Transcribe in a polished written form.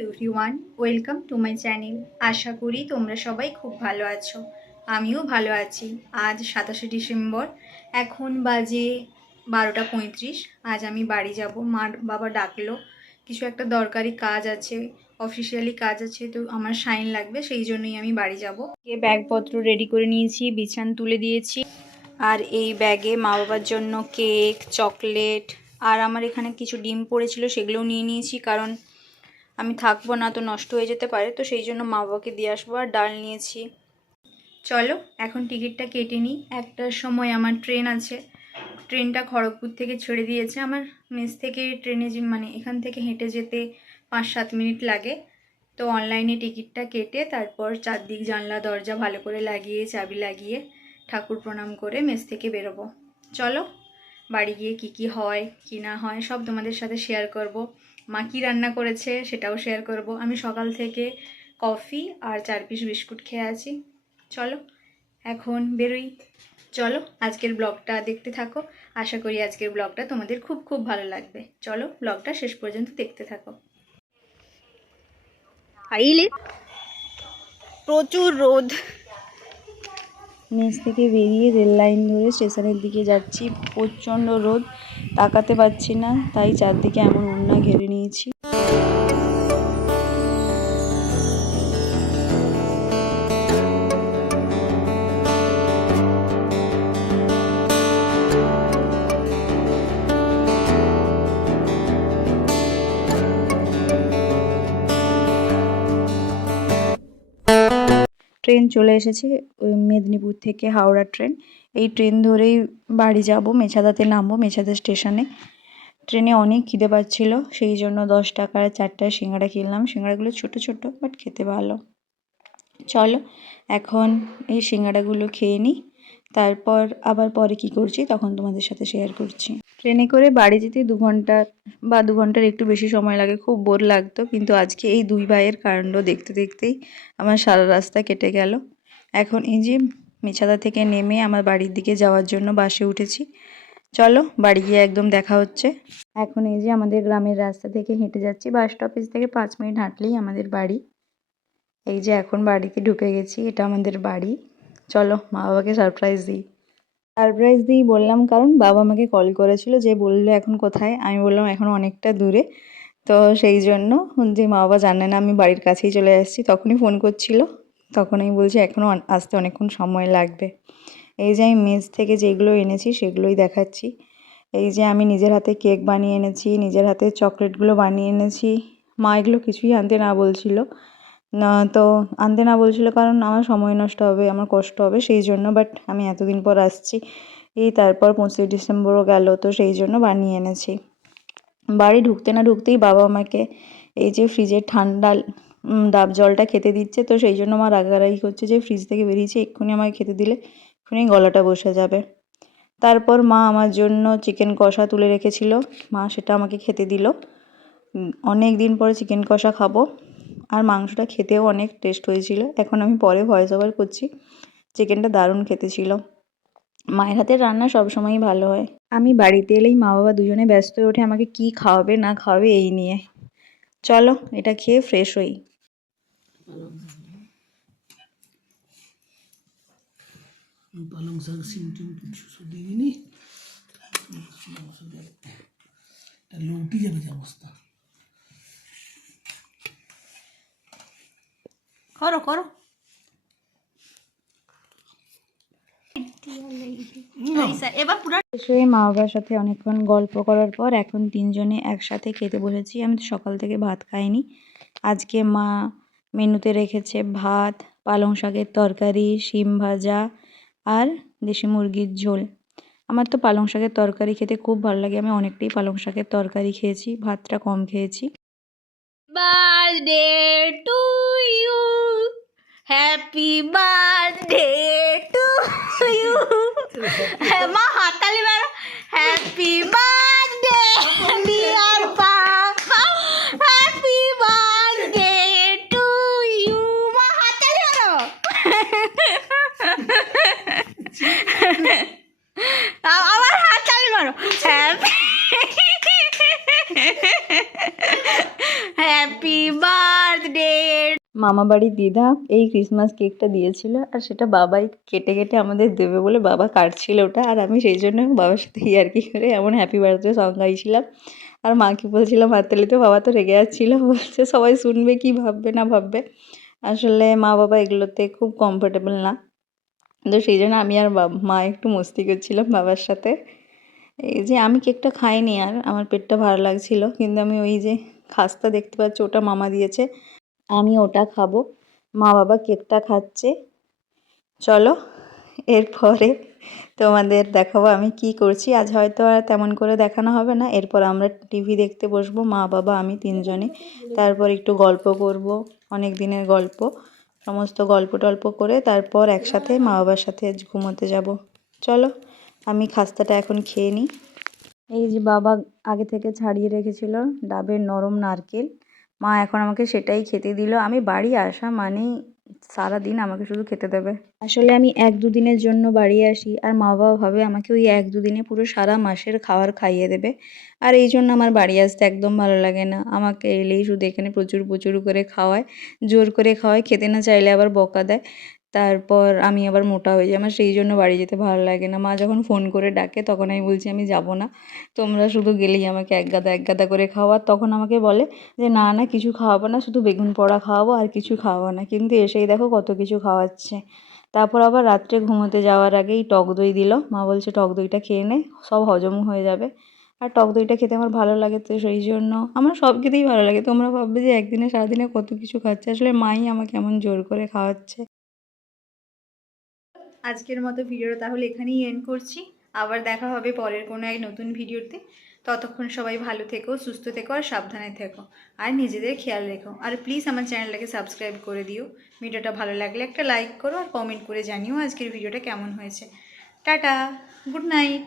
Everyone, welcome to my channel. আশা করি তোমরা সবাই খুব ভালো আছো। আমিও ভালো আছি। আজ 27শে ডিসেম্বর, এখন বাজে 12টা 35। আজ আমি বাড়ি যাব। বাবা ডাকলো, কিছু একটা দরকারি কাজ আছে, অফিসিয়ালি কাজ আছে, তো আমার সাইন লাগবে, সেই জন্যই আমি বাড়ি যাব। ব্যাগপত্র রেডি করে নিয়েছি, বিছান তুলে দিয়েছি। আর এই ব্যাগে মা বাবার জন্য কেক, চকলেট, আর আমার এখানে কিছু ডিম পড়েছিল, সেগুলোও নিয়ে নিয়েছি, কারণ আমি থাকবো না তো নষ্ট হয়ে যেতে পারে, তো সেই জন্য মা বাবাকে দিয়ে আসবো। আর ডাল নিয়েছি। চলো এখন টিকিটটা কেটে নিই। একটার সময় আমার ট্রেন আছে। ট্রেনটা খড়গপুর থেকে ছেড়ে দিয়েছে। আমার মেস থেকে ট্রেনে মানে এখান থেকে হেঁটে যেতে 5-7 মিনিট লাগে। তো অনলাইনে টিকিটটা কেটে তারপর চারদিক জানলা দরজা ভালো করে লাগিয়ে, চাবি লাগিয়ে, ঠাকুর প্রণাম করে মেস থেকে বেরোবো। চলো বাড়ি গিয়ে কি হয় কি না হয় সব তোমাদের সাথে শেয়ার করব। মা কী রান্না করেছে সেটাও শেয়ার করব। আমি সকাল থেকে কফি আর 4 পিস বিস্কুট খেয়ে আছি। চলো এখন বেরোই। চলো আজকের ব্লগটা দেখতে থাকো। আশা করি আজকের ব্লগটা তোমাদের খুব খুব ভালো লাগবে। চলো ব্লগটা শেষ পর্যন্ত দেখতে থাকো। আইলে প্রচুর রোদ। মেস থেকে বেরিয়ে রেল লাইন ধরে স্টেশনের দিকে যাচ্ছি। প্রচণ্ড রোদ, তাকাতে পারছি না, তাই চারদিকে এমন ওড়না ঘিরে নিয়েছি। ট্রেন চলে এসেছে, ওই মেদিনীপুর থেকে হাওড়া ট্রেন। এই ট্রেন ধরেই বাড়ি যাব। মেছাদাতে নামবো, মেছাদা স্টেশনে। ট্রেনে অনেক খিদে পাচ্ছিল, সেই জন্য 10 টাকার 4টা সিঙ্গাড়া কিনলাম। সিঙ্গাড়াগুলো ছোট ছোট, বাট খেতে ভালো। চলো এখন এই সিঙ্গাড়াগুলো খেয়ে নিই, তারপর আবার পরে কি করছি তখন তোমাদের সাথে শেয়ার করছি। ট্রেনে করে বাড়ি যেতে 2 ঘন্টা বা 2 ঘন্টার একটু বেশি সময় লাগে। খুব বোর লাগতো, কিন্তু আজকে এই দুই ভাইয়ের কাণ্ড দেখতে দেখতেই আমার সারা রাস্তা কেটে গেল। এখন এই যে মেছাদা থেকে নেমে আমার বাড়ির দিকে যাওয়ার জন্য বাসে উঠেছি। চলো বাড়ি গিয়ে একদম দেখা হচ্ছে। এখন এই যে আমাদের গ্রামের রাস্তা থেকে হেঁটে যাচ্ছি। বাস স্টপেজ থেকে 5 মিনিট হাঁটলেই আমাদের বাড়ি। এই যে এখন বাড়িতে ঢুকে গেছি, এটা আমাদের বাড়ি। চলো মা বাবাকে সারপ্রাইজ দিই বললাম, কারণ বাবা আমাকে কল করেছিল, যে বললো এখন কোথায়। আমি বললাম এখন অনেকটা দূরে। তো সেই জন্য যে মা বাবা জানে না আমি বাড়ির কাছেই চলে আসছি, তখনই ফোন করছিল। তখন আমি বলছি এখনও আসতে অনেকক্ষণ সময় লাগবে। এই যে আমি মেস থেকে যেগুলো এনেছি সেগুলোই দেখাচ্ছি। এই যে আমি নিজের হাতে কেক বানিয়ে এনেছি, নিজের হাতে চকলেটগুলো বানিয়ে এনেছি। মা এগুলো কিছুই আনতে না বলছিল, তো আনতে না বলছিল কারণ আমার সময় নষ্ট হবে, আমার কষ্ট হবে, সেই জন্য। বাট আমি এতদিন পর আসছি, এই তারপর 25 ডিসেম্বরও গেল, তো সেই জন্য বানিয়ে এনেছি। বাড়ি ঢুকতে না ঢুকতেই বাবা আমাকে এই যে ফ্রিজের ঠান্ডা ডাব জলটা খেতে দিচ্ছে, তো সেই জন্য মা রাগারাগি করছে যে ফ্রিজ থেকে বেরিয়েছে, এক্ষুনি আমাকে খেতে দিলে এক্ষুনি গলাটা বসে যাবে। তারপর মা আমার জন্য চিকেন কষা তুলে রেখেছিল, মা সেটা আমাকে খেতে দিল। অনেক দিন পরে চিকেন কষা খাবো, আর মাংসটা খেতেও অনেক টেস্ট হয়েছিল। এখন আমি পরে ভয়েস ওভার করছি, চিকেনটা দারুণ খেতে ছিল। মায়ের হাতের রান্না সবসময়ই ভালো হয়। আমি বাড়িতে এলেই মা বাবা দুজনে ব্যস্ত হয়ে ওঠে আমাকে কি খাওয়াবে না খাওয়াবে এই নিয়ে। চলো এটা খেয়ে ফ্রেশ হই। পালং শাক সিম টিম কিছু দিইনি, লৌটি যাবে যে অবস্থা। করো করো। এসে মা বাবার সাথে অনেকক্ষণ গল্প করার পর এখন তিনজনে একসাথে খেতে বসেছি। আমি তো সকাল থেকে ভাত খাইনি। আজকে মা মেনুতে রেখেছে ভাত, পালং শাকের তরকারি, শিম ভাজা আর দেশি মুরগির ঝোল। আমার তো পালং শাকের তরকারি খেতে খুব ভালো লাগে, আমি অনেকটাই পালং শাকের তরকারি খেয়েছি, ভাতটা কম খেয়েছি। Birthday to you, happy birthday to you. মা হাততালি মারো। Happy birthday dear papa, happy birthday to you. মা হাততালি মারো। আবার হাততালি মারো। হ্যাপি হ্যাপি বার্থডে মামাবাড়ির দিদা এই ক্রিসমাস কেকটা দিয়েছিল, আর সেটা বাবাই কেটে কেটে আমাদের দেবে বলে বাবা কাটছিল ওটা, আর আমি সেই জন্য বাবার সাথে ইয়ার্কি করে এমন হ্যাপি বার্থডে সং গাইছিলাম। আর মাকে বলছিলাম হাততালিতে, বাবা তো রেগে যাচ্ছিলো, বলছে সবাই শুনবে কি ভাববে না ভাববে। আসলে মা বাবা এগুলোতে খুব কমফোর্টেবল না, তো সেই জন্য আমি আর মা একটু মস্তি করছিলাম বাবার সাথে। এই যে আমি কেকটা খাইনি, আর আমার পেটটা ভালো লাগছিল, কিন্তু আমি ওই যে খাস্তা দেখতে পাচ্ছি ওটা মামা দিয়েছে, আমি ওটা খাবো। মা বাবা কেকটা খাচ্ছে। চলো এরপরে তোমাদের দেখাবো আমি কি করছি। আজ হয়তো আর তেমন করে দেখানো হবে না, এরপর আমরা টিভি দেখতে বসবো, মা বাবা আমি তিনজনে। তারপর একটু গল্প করব, অনেক দিনের গল্প, সমস্ত গল্প টল্প করে তারপর একসাথে মা বাবার সাথে ঘুমোতে যাব। চলো আমি খাস্তাটা এখন খেয়ে নিই। এই যে বাবা আগে থেকে ছাড়িয়ে রেখেছিল ডাবের নরম নারকেল, মা এখন আমাকে সেটাই খেতে দিল। আমি বাড়ি আসা মানেই সারাদিন আমাকে শুধু খেতে দেবে। আসলে আমি 1-2 দিনের জন্য বাড়ি আসি, আর মা বাবা ভাবে আমাকে ওই 1-2 দিনে পুরো সারা মাসের খাবার খাইয়ে দেবে, আর এই জন্য আমার বাড়ি আসতে একদম ভালো লাগে না। আমাকে এলেই শুধু এখানে প্রচুর প্রচুর করে খাওয়ায়, জোর করে খাওয়ায়, খেতে না চাইলে আবার বকা দেয়, তারপর আমি আবার মোটা হয়ে যাই। আমার সেই জন্য বাড়ি যেতে ভালো লাগে না। মা যখন ফোন করে ডাকে তখন আমি বলছি আমি যাব না, তোমরা শুধু গেলেই আমাকে এক গাদা করে খাওয়ার। তখন আমাকে বলে যে না না কিছু খাওয়াবো না, শুধু বেগুন পোড়া খাওয়াবো, আর কিছু খাওয়াবো না, কিন্তু এসেই দেখো কত কিছু খাওয়াচ্ছে। তারপর আবার রাত্রে ঘুমোতে যাওয়ার আগেই টক দই দিল, মা বলছে টক দইটা খেয়ে নে, সব হজম হয়ে যাবে। আর টক দইটা খেতে আমার ভালো লাগে, তো সেই জন্য আমার সব খেতেই ভালো লাগে। তোমরা ভাববে যে একদিনে সারাদিনে কত কিছু খাচ্ছে, আসলে মাই আমাকে এমন জোর করে খাওয়াচ্ছে। আজকের মতো ভিডিওটা তাহলে এখানেই এন্ড করছি। আবার দেখা হবে পরের কোনো এক নতুন ভিডিওতে। ততক্ষণ সবাই ভালো থেকো, সুস্থ থেকো, আর সাবধানে থেকো, আর নিজেদের খেয়াল রেখো। আর প্লিজ আমার চ্যানেলটাকে সাবস্ক্রাইব করে দিও। ভিডিওটা ভালো লাগলে একটা লাইক করো, আর কমেন্ট করে জানিও আজকের ভিডিওটা কেমন হয়েছে। Tata, good night.